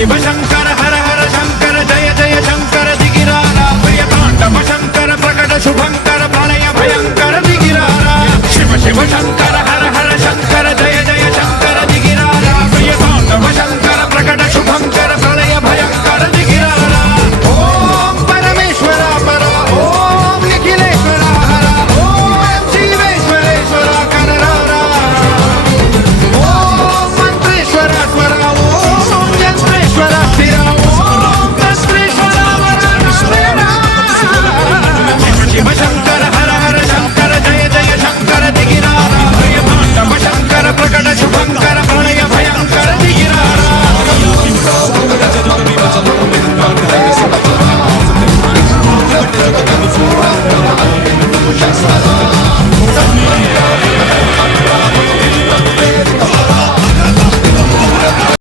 शिव शंकर हर हर शंकर जय जय शंकर दिगिरारा प्रिय तांडव शंकर प्रकट शुभंकर प्रलय भयंकर दिगिरारा शिव शिव शंकर